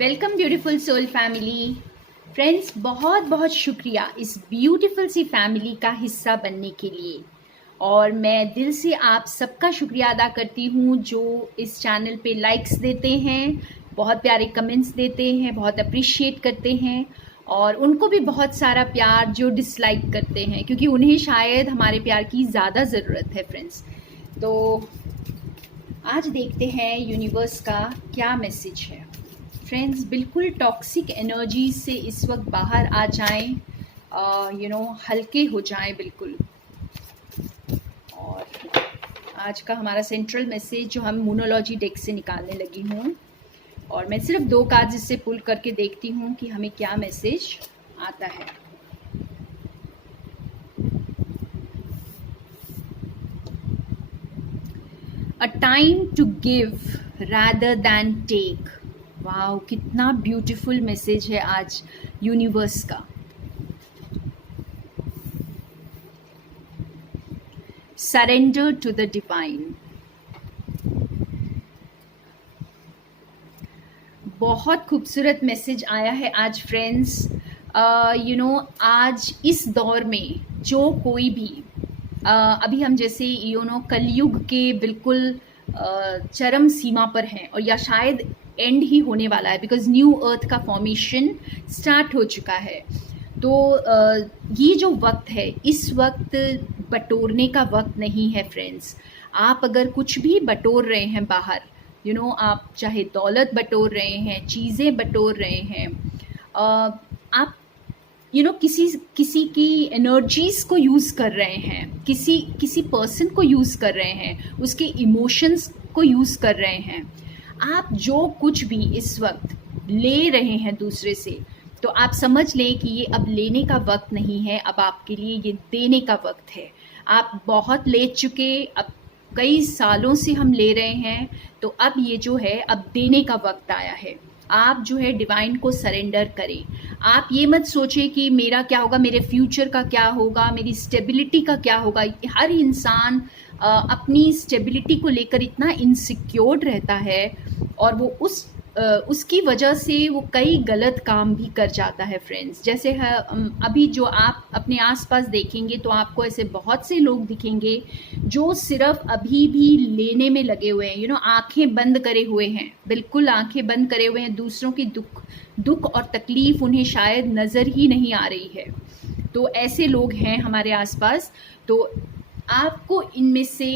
Welcome beautiful soul family. Friends, बहुत बहुत शुक्रिया इस ब्यूटीफुल सी फैमिली का हिस्सा बनने के लिए। और मैं दिल से आप सबका शुक्रिया अदा करती हूँ जो इस चैनल पे लाइक्स देते हैं, बहुत प्यारे कमेंट्स देते हैं, बहुत अप्रिशिएट करते हैं। और उनको भी बहुत सारा प्यार जो डिसलाइक करते हैं, क्योंकि उन्हें शायद हमारे प्यार की ज़्यादा ज़रूरत है फ्रेंड्स। तो आज देखते हैं यूनिवर्स का क्या मैसेज है। फ्रेंड्स, बिल्कुल टॉक्सिक एनर्जी से इस वक्त बाहर आ जाएं, हल्के हो जाएं बिल्कुल। और आज का हमारा सेंट्रल मैसेज जो हम मोनोलॉजी डेक से निकालने लगी हूँ, और मैं सिर्फ 2 कार्ड इससे पुल करके देखती हूँ कि हमें क्या मैसेज आता है। A time to give rather than take. Wow, कितना ब्यूटीफुल मैसेज है आज यूनिवर्स का। Surrender to the divine. बहुत खूबसूरत मैसेज आया है आज फ्रेंड्स। आज इस दौर में जो कोई भी अभी हम जैसे कलयुग के बिल्कुल चरम सीमा पर हैं, और या शायद एंड ही होने वाला है, बिकॉज न्यू अर्थ का फॉर्मेशन स्टार्ट हो चुका है। तो ये जो वक्त है, इस वक्त बटोरने का वक्त नहीं है फ्रेंड्स। आप अगर कुछ भी बटोर रहे हैं बाहर, आप चाहे दौलत बटोर रहे हैं, चीज़ें बटोर रहे हैं, आप किसी की एनर्जीज को यूज़ कर रहे हैं, किसी पर्सन को यूज़ कर रहे हैं, उसके इमोशंस को यूज़ कर रहे हैं। आप जो कुछ भी इस वक्त ले रहे हैं दूसरे से, तो आप समझ लें कि ये अब लेने का वक्त नहीं है, अब आपके लिए ये देने का वक्त है। आप बहुत ले चुके, अब कई सालों से हम ले रहे हैं, तो अब ये जो है अब देने का वक्त आया है। आप जो है डिवाइन को सरेंडर करें। आप ये मत सोचें कि मेरा क्या होगा, मेरे फ्यूचर का क्या होगा, मेरी स्टेबिलिटी का क्या होगा। हर इंसान अपनी स्टेबिलिटी को लेकर इतना इनसिक्योर्ड रहता है, और वो उसकी वजह से वो कई गलत काम भी कर जाता है फ्रेंड्स। जैसे अभी जो आप अपने आसपास देखेंगे, तो आपको ऐसे बहुत से लोग दिखेंगे जो सिर्फ अभी भी लेने में लगे हुए हैं, आंखें बंद करे हुए हैं, बिल्कुल आंखें बंद करे हुए हैं। दूसरों की दुख और तकलीफ उन्हें शायद नज़र ही नहीं आ रही है। तो ऐसे लोग हैं हमारे आसपास। तो आपको इनमें से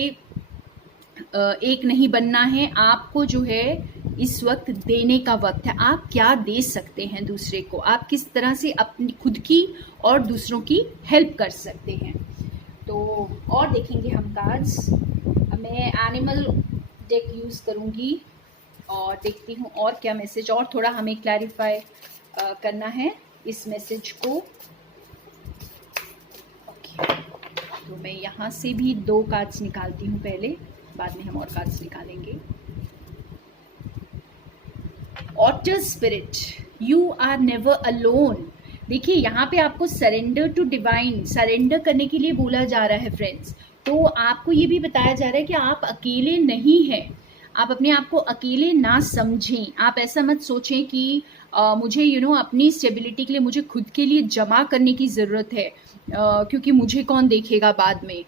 एक नहीं बनना है। आपको जो है इस वक्त देने का वक्त है। आप क्या दे सकते हैं दूसरे को, आप किस तरह से अपनी खुद की और दूसरों की हेल्प कर सकते हैं। तो और देखेंगे हम कार्ड्स। मैं एनिमल डेक यूज़ करूँगी और देखती हूँ और क्या मैसेज, और थोड़ा हमें क्लैरिफाई करना है इस मैसेज को। ओके, तो मैं यहाँ से भी 2 कार्ड्स निकालती हूँ पहले, बाद में हम और कार्ड्स निकालेंगे। Otter spirit, you are never alone. देखिए, यहाँ पे आपको सरेंडर टू डिवाइन, सरेंडर करने के लिए बोला जा रहा है फ्रेंड्स। तो आपको ये भी बताया जा रहा है कि आप अकेले नहीं हैं। आप अपने आप को अकेले ना समझें। आप ऐसा मत सोचें कि मुझे अपनी स्टेबिलिटी के लिए मुझे खुद के लिए जमा करने की ज़रूरत है, क्योंकि मुझे कौन देखेगा बाद में।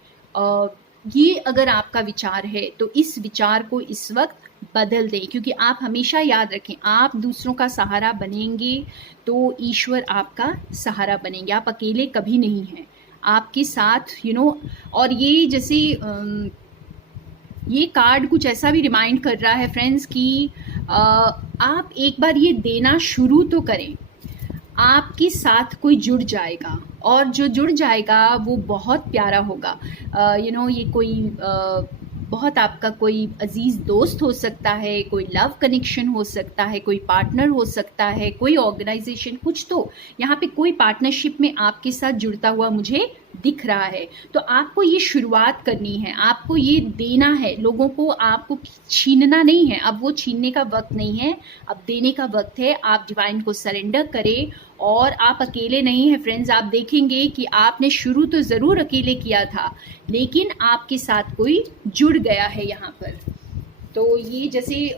ये अगर आपका विचार है, तो इस विचार को इस वक्त बदल दें, क्योंकि आप हमेशा याद रखें, आप दूसरों का सहारा बनेंगे तो ईश्वर आपका सहारा बनेंगे। आप अकेले कभी नहीं हैं, आपके साथ और ये जैसे ये कार्ड कुछ ऐसा भी रिमाइंड कर रहा है फ्रेंड्स कि आप एक बार ये देना शुरू तो करें। आपके साथ कोई जुड़ जाएगा, और जो जुड़ जाएगा वो बहुत प्यारा होगा। ये कोई बहुत आपका कोई अजीज़ दोस्त हो सकता है, कोई लव कनेक्शन हो सकता है, कोई पार्टनर हो सकता है, कोई ऑर्गेनाइजेशन, कुछ तो यहाँ पे कोई पार्टनरशिप में आपके साथ जुड़ता हुआ मुझे दिख रहा है। तो आपको ये शुरुआत करनी है, आपको ये देना है लोगों को, आपको छीनना नहीं है। अब वो छीनने का वक्त नहीं है, अब देने का वक्त है। आप डिवाइन को सरेंडर करें, और आप अकेले नहीं हैं फ्रेंड्स। आप देखेंगे कि आपने शुरू तो ज़रूर अकेले किया था, लेकिन आपके साथ कोई जुड़ गया है यहाँ पर। तो ये जैसे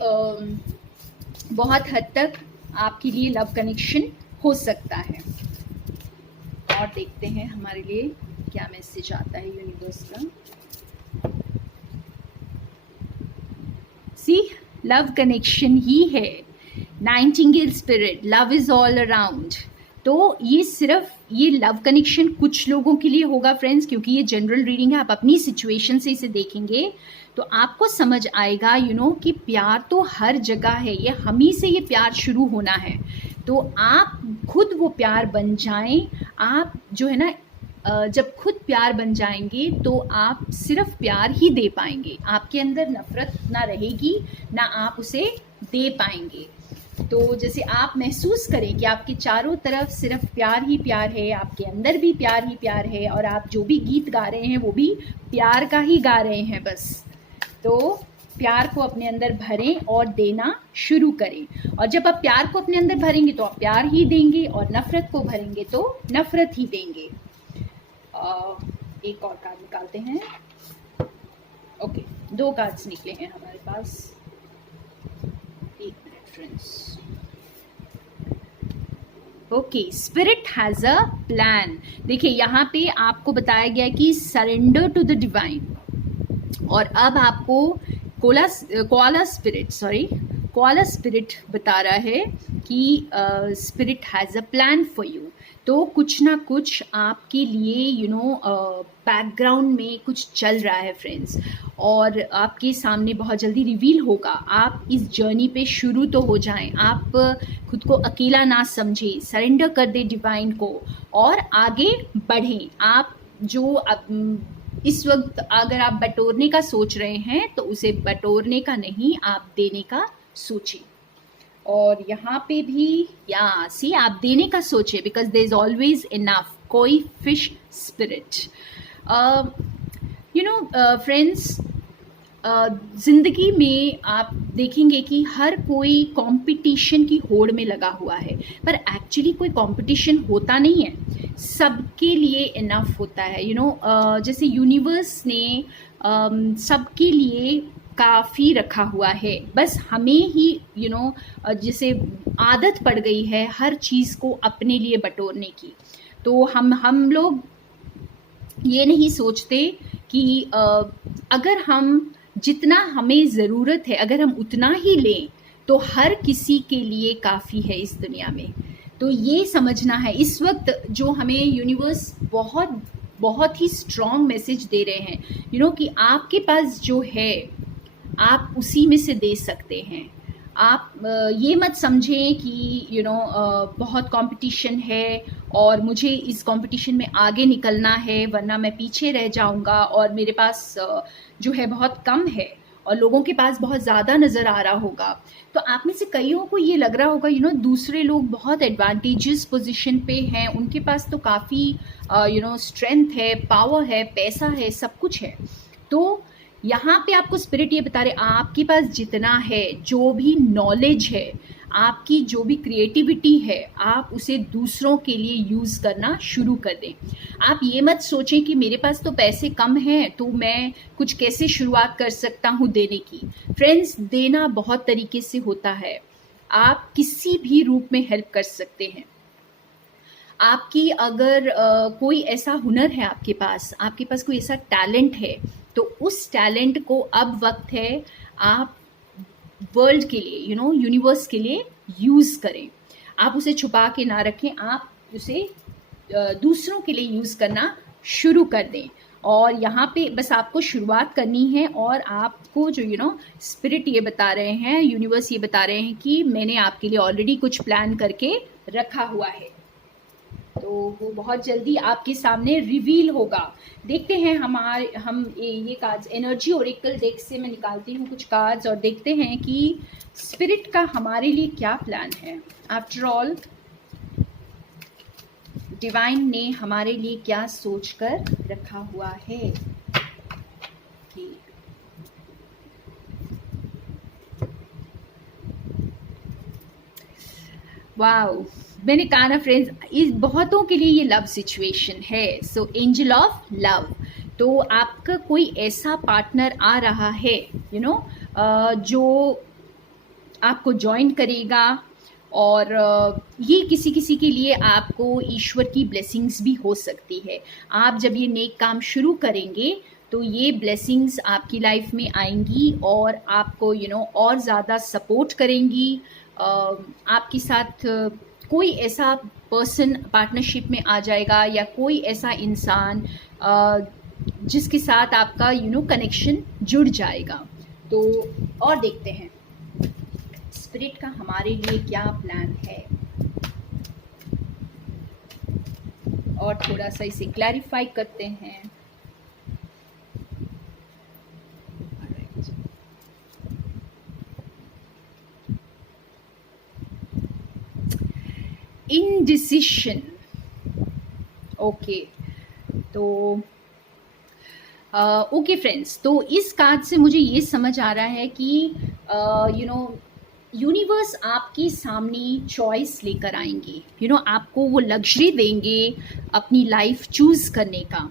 बहुत हद तक आपके लिए लव कनेक्शन हो सकता है। और देखते हैं हमारे लिए क्या मैसेज आता है यूनिवर्स का। सी, लव कनेक्शन ही है। Nightingale spirit, love is all around. तो ये सिर्फ ये लव कनेक्शन कुछ लोगों के लिए होगा फ्रेंड्स, क्योंकि ये जनरल रीडिंग है। आप अपनी सिचुएशन से इसे देखेंगे तो आपको समझ आएगा कि प्यार तो हर जगह है, ये हम ही से ये प्यार शुरू होना है। तो आप खुद वो प्यार बन जाएं। आप जो है ना, जब खुद प्यार बन जाएंगे तो आप सिर्फ प्यार ही दे पाएंगे। आपके अंदर नफरत ना रहेगी, ना आप उसे दे पाएंगे। तो जैसे आप महसूस करें कि आपके चारों तरफ सिर्फ प्यार ही प्यार है, आपके अंदर भी प्यार ही प्यार है, और आप जो भी गीत गा रहे हैं वो भी प्यार का ही गा रहे हैं बस। तो प्यार को अपने अंदर भरें और देना शुरू करें। और जब आप प्यार को अपने अंदर भरेंगे तो आप प्यार ही देंगे, और नफरत को भरेंगे तो नफरत ही देंगे। एक और कार्ड निकालते हैं। ओके, 2 कार्ड्स निकले हैं हमारे पास। एक minute friends. Okay, spirit has a plan. देखिए यहाँ पे आपको बताया गया है कि सरेंडर टू द डिवाइन। और अब आपको कोआला स्पिरिट बता रहा है कि spirit has a plan for you. तो कुछ ना कुछ आपके लिए बैकग्राउंड में कुछ चल रहा है फ्रेंड्स, और आपके सामने बहुत जल्दी रिवील होगा। आप इस जर्नी पे शुरू तो हो जाएं। आप खुद को अकेला ना समझें, सरेंडर कर दें डिवाइन को और आगे बढ़ें। आप जो इस वक्त अगर आप बटोरने का सोच रहे हैं तो उसे बटोरने का नहीं, आप देने का सोचें। और यहाँ पे भी आप देने का सोचें, because there is always enough. कोई फिश स्पिरिट, फ्रेंड्स, ज़िंदगी में आप देखेंगे कि हर कोई कंपटीशन की होड़ में लगा हुआ है, पर एक्चुअली कोई कंपटीशन होता नहीं है। सबके लिए इनफ होता है। जैसे यूनिवर्स ने सबके लिए काफ़ी रखा हुआ है, बस हमें ही जैसे आदत पड़ गई है हर चीज़ को अपने लिए बटोरने की। तो हम लोग ये नहीं सोचते कि अगर हम जितना हमें ज़रूरत है अगर हम उतना ही लें तो हर किसी के लिए काफ़ी है इस दुनिया में। तो ये समझना है इस वक्त जो हमें यूनिवर्स बहुत बहुत ही स्ट्रॉन्ग मैसेज दे रहे हैं कि आपके पास जो है आप उसी में से दे सकते हैं। आप ये मत समझें कि बहुत कंपटीशन है और मुझे इस कंपटीशन में आगे निकलना है वरना मैं पीछे रह जाऊंगा, और मेरे पास जो है बहुत कम है और लोगों के पास बहुत ज़्यादा नज़र आ रहा होगा। तो आप में से कईयों को ये लग रहा होगा दूसरे लोग बहुत एडवांटेजेस पोजीशन पे हैं, उनके पास तो काफ़ी स्ट्रेंथ है, पावर है, पैसा है, सब कुछ है। तो यहाँ पे आपको स्पिरिट ये बता रहे आपके पास जितना है, जो भी नॉलेज है, आपकी जो भी क्रिएटिविटी है, आप उसे दूसरों के लिए यूज़ करना शुरू कर दें। आप ये मत सोचें कि मेरे पास तो पैसे कम हैं तो मैं कुछ कैसे शुरुआत कर सकता हूँ देने की। फ्रेंड्स, देना बहुत तरीके से होता है। आप किसी भी रूप में हेल्प कर सकते हैं। आपकी अगर कोई ऐसा हुनर है आपके पास कोई ऐसा टैलेंट है, तो उस टैलेंट को अब वक्त है आप वर्ल्ड के लिए यूनिवर्स के लिए यूज़ करें। आप उसे छुपा के ना रखें, आप उसे दूसरों के लिए यूज़ करना शुरू कर दें। और यहाँ पे बस आपको शुरुआत करनी है, और आपको जो स्पिरिट ये बता रहे हैं, यूनिवर्स ये बता रहे हैं कि मैंने आपके लिए ऑलरेडी कुछ प्लान करके रखा हुआ है। तो वो बहुत जल्दी आपके सामने रिवील होगा। देखते हैं हम ये कार्ड्स एनर्जी ओरेकल डेक से मैं निकालती हूँ कुछ कार्ड्स और देखते हैं कि स्पिरिट का हमारे लिए क्या प्लान है। आफ्टर ऑल डिवाइन ने हमारे लिए क्या सोचकर रखा हुआ है। वाओ, मैंने कहा ना फ्रेंड्स, इस बहुतों के लिए ये लव सिचुएशन है। सो एंजल ऑफ लव, तो आपका कोई ऐसा पार्टनर आ रहा है जो आपको ज्वाइन करेगा और ये किसी किसी के लिए आपको ईश्वर की ब्लेसिंग्स भी हो सकती है। आप जब ये नेक काम शुरू करेंगे तो ये ब्लेसिंग्स आपकी लाइफ में आएंगी और आपको और ज़्यादा सपोर्ट करेंगी। आपके साथ कोई ऐसा पर्सन पार्टनरशिप में आ जाएगा या कोई ऐसा इंसान जिसके साथ आपका कनेक्शन जुड़ जाएगा। तो और देखते हैं स्पिरिट का हमारे लिए क्या प्लान है, और थोड़ा सा इसे क्लैरिफाई करते हैं। Indecision, okay. तो ओके फ्रेंड्स, तो इस कार्ड से मुझे ये समझ आ रहा है कि यूनिवर्स आपके सामने चॉइस लेकर आएंगे। आपको वो लग्जरी देंगे अपनी लाइफ चूज करने का।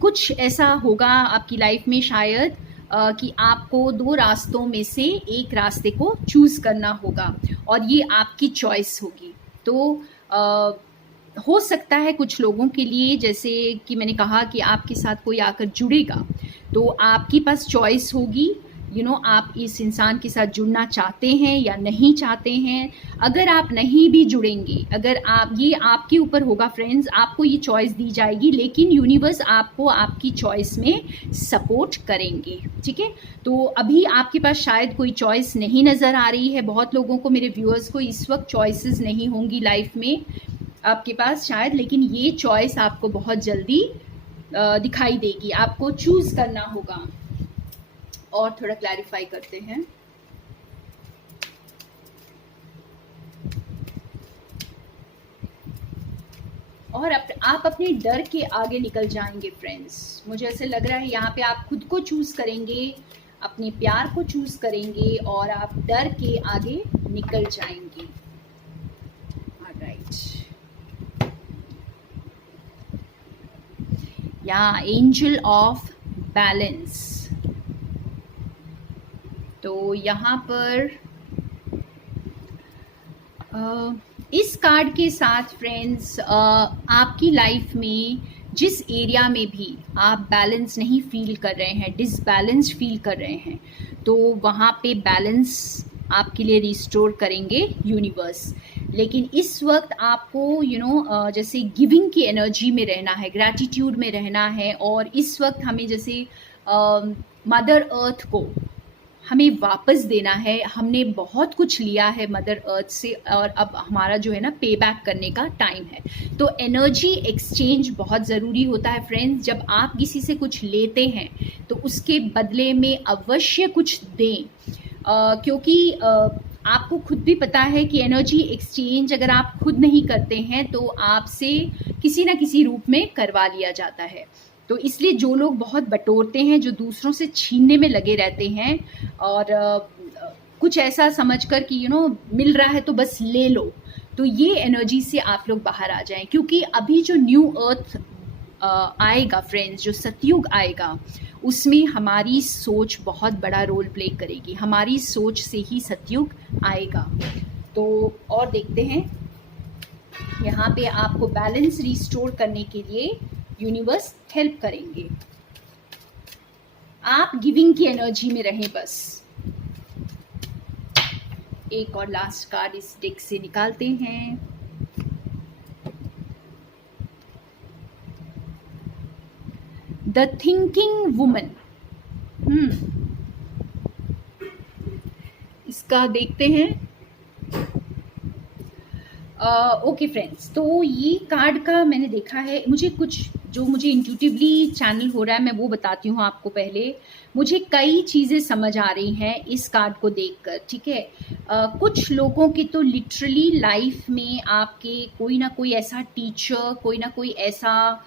कुछ ऐसा होगा आपकी लाइफ में शायद कि आपको दो रास्तों में से एक रास्ते को चूज करना होगा और ये आपकी चॉइस होगी। तो हो सकता है कुछ लोगों के लिए, जैसे कि मैंने कहा कि आपके साथ कोई आकर जुड़ेगा तो आपके पास चॉइस होगी। आप इस इंसान के साथ जुड़ना चाहते हैं या नहीं चाहते हैं। अगर आप नहीं भी जुड़ेंगे, अगर आप, ये आपके ऊपर होगा फ्रेंड्स, आपको ये चॉइस दी जाएगी, लेकिन यूनिवर्स आपको आपकी चॉइस में सपोर्ट करेंगे। ठीक है, तो अभी आपके पास शायद कोई चॉइस नहीं नज़र आ रही है। बहुत लोगों को, मेरे व्यूअर्स को, इस वक्त चॉइसेस नहीं होंगी लाइफ में आपके पास शायद, लेकिन ये चॉइस आपको बहुत जल्दी दिखाई देगी। आपको चूज करना होगा। और थोड़ा क्लैरिफाई करते हैं। और आप अपने डर के आगे निकल जाएंगे फ्रेंड्स। मुझे ऐसे लग रहा है यहाँ पे आप खुद को चूज करेंगे, अपने प्यार को चूज करेंगे और आप डर के आगे निकल जाएंगे। ऑलराइट, या एंजल ऑफ बैलेंस। तो यहाँ पर इस कार्ड के साथ फ्रेंड्स, आपकी लाइफ में जिस एरिया में भी आप बैलेंस नहीं फील कर रहे हैं, डिसबैलेंस फील कर रहे हैं, तो वहाँ पे बैलेंस आपके लिए रिस्टोर करेंगे यूनिवर्स। लेकिन इस वक्त आपको जैसे गिविंग की एनर्जी में रहना है, ग्रैटिट्यूड में रहना है। और इस वक्त हमें जैसे मदर अर्थ को हमें वापस देना है। हमने बहुत कुछ लिया है मदर अर्थ से और अब हमारा जो है ना पे बैक करने का टाइम है। तो एनर्जी एक्सचेंज बहुत ज़रूरी होता है फ्रेंड्स। जब आप किसी से कुछ लेते हैं तो उसके बदले में अवश्य कुछ दें, क्योंकि आपको खुद भी पता है कि एनर्जी एक्सचेंज अगर आप खुद नहीं करते हैं तो आपसे किसी ना किसी रूप में करवा लिया जाता है। तो इसलिए जो लोग बहुत बटोरते हैं, जो दूसरों से छीनने में लगे रहते हैं और कुछ ऐसा समझकर कि मिल रहा है तो बस ले लो, तो ये एनर्जी से आप लोग बाहर आ जाएं। क्योंकि अभी जो न्यू अर्थ आएगा फ्रेंड्स, जो सतयुग आएगा, उसमें हमारी सोच बहुत बड़ा रोल प्ले करेगी। हमारी सोच से ही सतयुग आएगा। तो और देखते हैं, यहाँ पे आपको बैलेंस रिस्टोर करने के लिए यूनिवर्स हेल्प करेंगे। आप गिविंग की एनर्जी में रहें बस। एक और लास्ट कार्ड इस डेक से निकालते हैं। The thinking woman. इसका देखते हैं। ओके फ्रेंड्स, तो ये कार्ड का मैंने देखा है, मुझे कुछ जो मुझे इंट्यूटिवली चैनल हो रहा है मैं वो बताती हूँ आपको। पहले मुझे कई चीज़ें समझ आ रही हैं इस कार्ड को देखकर। ठीक है, कुछ लोगों की तो लिटरली लाइफ में आपके कोई ना कोई ऐसा टीचर, कोई ना कोई ऐसा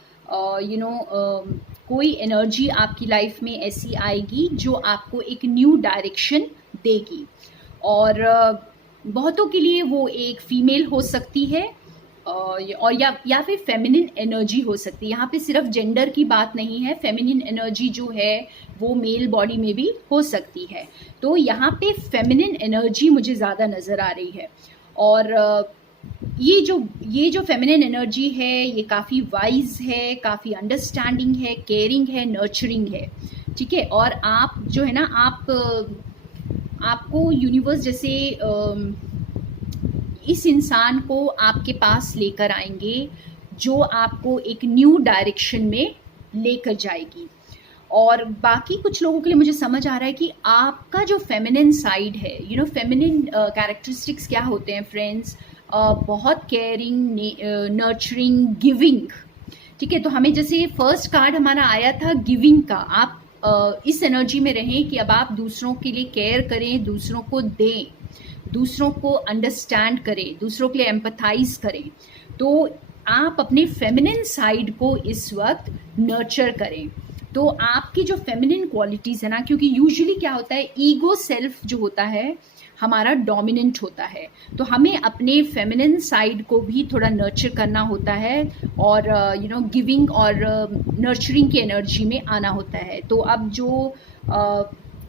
कोई एनर्जी आपकी लाइफ में ऐसी आएगी जो आपको एक न्यू डायरेक्शन देगी। और बहुतों के लिए वो एक फीमेल हो सकती है और या फिर फेमिनिन एनर्जी हो सकती है। यहाँ पे सिर्फ जेंडर की बात नहीं है, फेमिनिन एनर्जी जो है वो मेल बॉडी में भी हो सकती है। तो यहाँ पे फेमिनिन एनर्जी मुझे ज़्यादा नज़र आ रही है। और ये जो फेमिनिन एनर्जी है ये काफ़ी वाइज है, काफ़ी अंडरस्टैंडिंग है, केयरिंग है, नर्चरिंग है, ठीक है। और आप जो है ना, आपको यूनिवर्स जैसे इस इंसान को आपके पास लेकर आएंगे जो आपको एक न्यू डायरेक्शन में लेकर जाएगी। और बाकी कुछ लोगों के लिए मुझे समझ आ रहा है कि आपका जो फेमिनिन साइड है, फेमिनिन कैरेक्टरिस्टिक्स क्या होते हैं फ्रेंड्स, बहुत केयरिंग, नर्चरिंग, गिविंग, ठीक है। तो हमें जैसे फर्स्ट कार्ड हमारा आया था गिविंग का, आप इस एनर्जी में रहें कि अब आप दूसरों के लिए केयर करें, दूसरों को दें, दूसरों को अंडरस्टैंड करें, दूसरों के लिए एम्पथाइज करें। तो आप अपने फेमिनिन साइड को इस वक्त नर्चर करें। तो आपकी जो फेमिनिन क्वालिटीज़ है ना, क्योंकि यूजुअली क्या होता है, ईगो सेल्फ जो होता है हमारा डोमिनेंट होता है, तो हमें अपने फेमिनिन साइड को भी थोड़ा नर्चर करना होता है और गिविंग और नर्चरिंग की एनर्जी में आना होता है। तो अब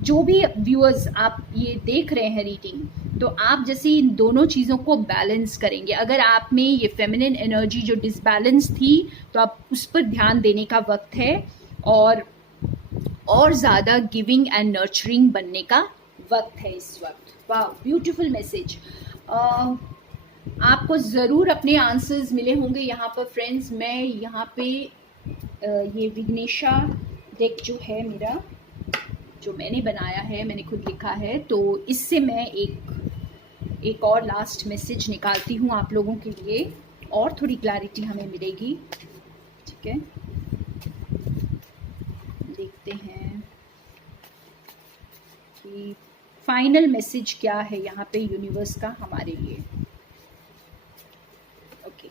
जो भी व्यूअर्स आप ये देख रहे हैं रीडिंग, तो आप जैसे इन दोनों चीज़ों को बैलेंस करेंगे। अगर आप में ये फेमिनिन एनर्जी जो डिसबैलेंस थी, तो आप उस पर ध्यान देने का वक्त है और ज़्यादा गिविंग एंड नर्चरिंग बनने का वक्त है इस वक्त। वाह, ब्यूटीफुल मैसेज। आपको ज़रूर अपने आंसर्स मिले होंगे यहाँ पर फ्रेंड्स। मैं यहाँ पे ये विघ्नेशा डेक जो है मेरा, जो मैंने बनाया है, मैंने खुद लिखा है, तो इससे मैं एक और लास्ट मैसेज निकालती हूँ आप लोगों के लिए, और थोड़ी क्लैरिटी हमें मिलेगी, ठीक है। देखते हैं कि फाइनल मैसेज क्या है यहाँ पे यूनिवर्स का हमारे लिए। ओके,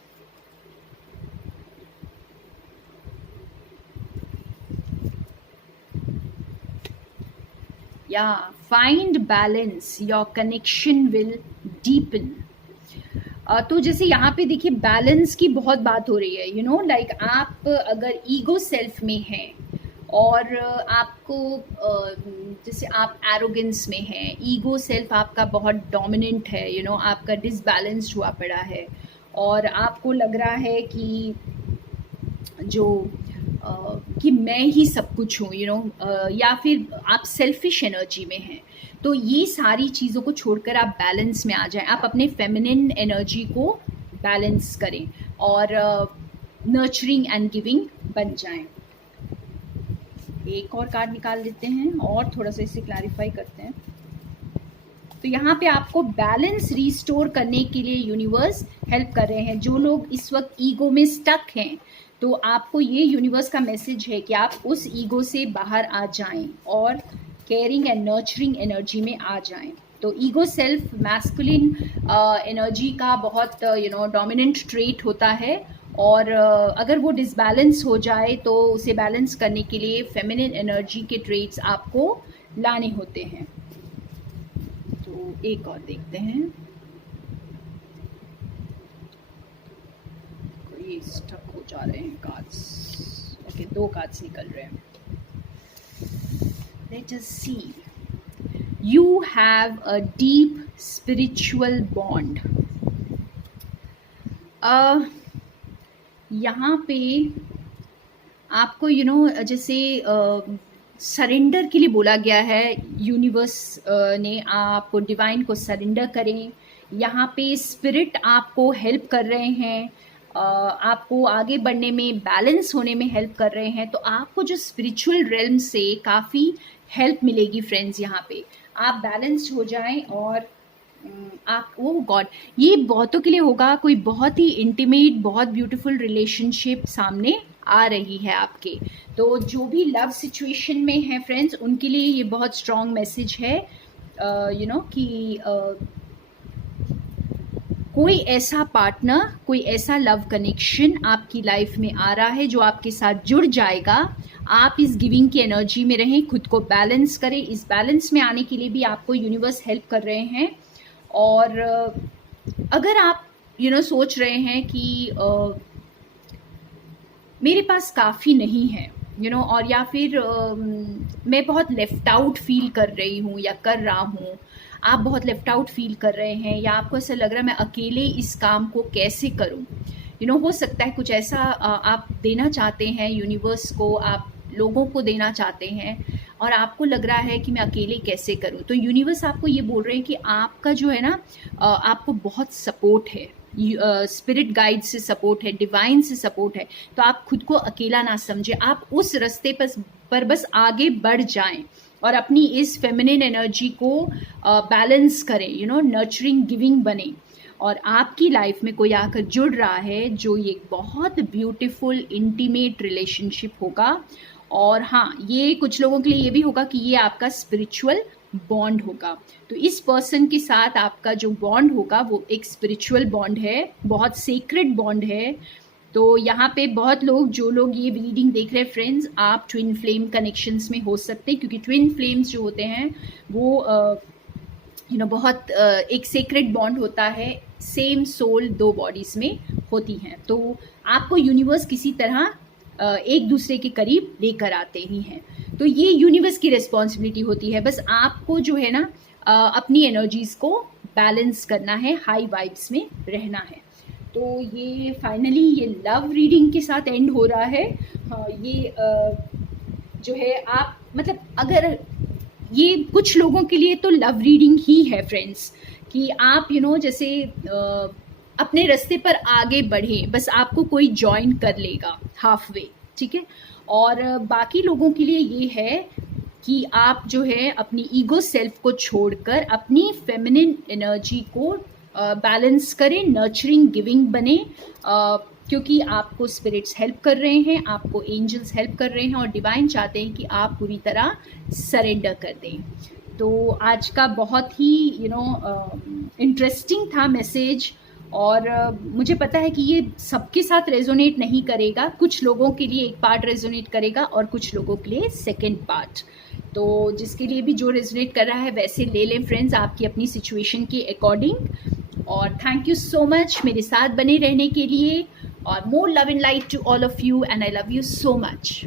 या find balance, your connection will deepen. तो जैसे यहाँ पे देखिए बैलेंस की बहुत बात हो रही है, लाइक आप अगर ईगो सेल्फ में हैं और आपको जैसे आप एरोगेंस में हैं, ईगो सेल्फ आपका बहुत डोमिनेंट है, आपका डिसबैलेंस्ड हुआ पड़ा है और आपको लग रहा है कि कि मैं ही सब कुछ हूँ, या फिर आप सेल्फिश एनर्जी में हैं। तो ये सारी चीज़ों को छोड़कर आप बैलेंस में आ जाएं, आप अपने फेमिनिन एनर्जी को बैलेंस करें और नर्चरिंग एंड गिविंग बन जाएं। एक और कार्ड निकाल लेते हैं और थोड़ा सा इसे क्लैरिफाई करते हैं। तो यहाँ पे आपको बैलेंस रिस्टोर करने के लिए यूनिवर्स हेल्प कर रहे हैं। जो लोग इस वक्त ईगो में स्टक हैं, तो आपको ये यूनिवर्स का मैसेज है कि आप उस ईगो से बाहर आ जाएं और केयरिंग एंड नर्चरिंग एनर्जी में आ जाएं। तो ईगो सेल्फ मैस्कुलिन एनर्जी का बहुत डोमिनेंट ट्रेट होता है और अगर वो डिसबैलेंस हो जाए तो उसे बैलेंस करने के लिए फेमिनिन एनर्जी के ट्रेट्स आपको लाने होते हैं। तो एक और देखते हैं, ये स्टक हो जा रहे हैं कार्ड्स। ओके, 2 कार्ड्स निकल रहे हैं। Let us see, you have a deep spiritual bond. यहाँ पे आपको जैसे सरेंडर के लिए बोला गया है, यूनिवर्स ने आपको डिवाइन को सरेंडर करें। यहाँ पे स्पिरिट आपको हेल्प कर रहे हैं, आपको आगे बढ़ने में, बैलेंस होने में हेल्प कर रहे हैं। तो आपको जो स्पिरिचुअल रेल्म से काफ़ी हेल्प मिलेगी फ्रेंड्स। यहाँ पे आप बैलेंस्ड हो जाएं और आप गॉड, ये बहुतों के लिए होगा, कोई बहुत ही इंटीमेट, बहुत ब्यूटीफुल रिलेशनशिप सामने आ रही है आपके। तो जो भी लव सिचुएशन में है फ्रेंड्स, उनके लिए ये बहुत स्ट्रॉन्ग मैसेज है कि कोई ऐसा पार्टनर, कोई ऐसा लव कनेक्शन आपकी लाइफ में आ रहा है जो आपके साथ जुड़ जाएगा। आप इस गिविंग की एनर्जी में रहें, खुद को बैलेंस करें। इस बैलेंस में आने के लिए भी आपको यूनिवर्स हेल्प कर रहे हैं। और अगर आप सोच रहे हैं कि मेरे पास काफ़ी नहीं है, और या फिर मैं बहुत लेफ़्ट आउट फ़ील कर रही हूँ या कर रहा हूँ। आप बहुत लेफ़्ट आउट फ़ील कर रहे हैं या आपको ऐसा लग रहा है मैं अकेले इस काम को कैसे करूँ? हो सकता है कुछ ऐसा आप देना चाहते हैं यूनिवर्स को, आप लोगों को देना चाहते हैं और आपको लग रहा है कि मैं अकेले कैसे करूँ? तो यूनिवर्स आपको ये बोल रहे हैं कि आपका जो है ना, आपको बहुत सपोर्ट है। स्पिरिट गाइड से सपोर्ट है, डिवाइन से सपोर्ट है। तो आप खुद को अकेला ना समझें, आप उस रास्ते पर बस आगे बढ़ जाएं और अपनी इस फेमिनिन एनर्जी को बैलेंस करें, नर्चरिंग गिविंग बने। और आपकी लाइफ में कोई आकर जुड़ रहा है जो ये बहुत ब्यूटीफुल इंटीमेट रिलेशनशिप होगा। और हाँ, ये कुछ लोगों के लिए ये भी होगा कि ये आपका स्पिरिचुअल बॉन्ड होगा। तो इस पर्सन के साथ आपका जो बॉन्ड होगा वो एक स्पिरिचुअल बॉन्ड है, बहुत सीक्रेट बॉन्ड है। तो यहाँ पे बहुत लोग, जो लोग ये रीडिंग देख रहे हैं फ्रेंड्स, आप ट्विन फ्लेम कनेक्शंस में हो सकते हैं, क्योंकि ट्विन फ्लेम्स जो होते हैं वो बहुत एक सीक्रेट बॉन्ड होता है। सेम सोल दो बॉडीज में होती हैं, तो आपको यूनिवर्स किसी तरह एक दूसरे के करीब लेकर आते ही हैं। तो ये यूनिवर्स की रिस्पॉन्सिबिलिटी होती है, बस आपको जो है ना अपनी एनर्जीज को बैलेंस करना है, हाई वाइब्स में रहना है। तो ये फाइनली ये लव रीडिंग के साथ एंड हो रहा है। ये जो है, आप मतलब अगर ये कुछ लोगों के लिए तो लव रीडिंग ही है फ्रेंड्स, कि आप जैसे अपने रास्ते पर आगे बढ़े, बस आपको कोई ज्वाइन कर लेगा हाफ वे, ठीक है। और बाकी लोगों के लिए ये है कि आप जो है अपनी ईगो सेल्फ को छोड़कर अपनी फेमिनिन एनर्जी को बैलेंस करें, नर्चरिंग गिविंग बने, क्योंकि आपको स्पिरिट्स हेल्प कर रहे हैं, आपको एंजल्स हेल्प कर रहे हैं और डिवाइन चाहते हैं कि आप पूरी तरह सरेंडर कर दें। तो आज का बहुत ही इंटरेस्टिंग था मैसेज, और मुझे पता है कि ये सबके साथ रेजोनेट नहीं करेगा, कुछ लोगों के लिए एक पार्ट रेजोनेट करेगा और कुछ लोगों के लिए सेकंड पार्ट। तो जिसके लिए भी जो रेजोनेट कर रहा है वैसे ले लें फ्रेंड्स, आपकी अपनी सिचुएशन के अकॉर्डिंग। और थैंक यू सो मच मेरे साथ बने रहने के लिए, और more love and light to all of you, and I love you so much.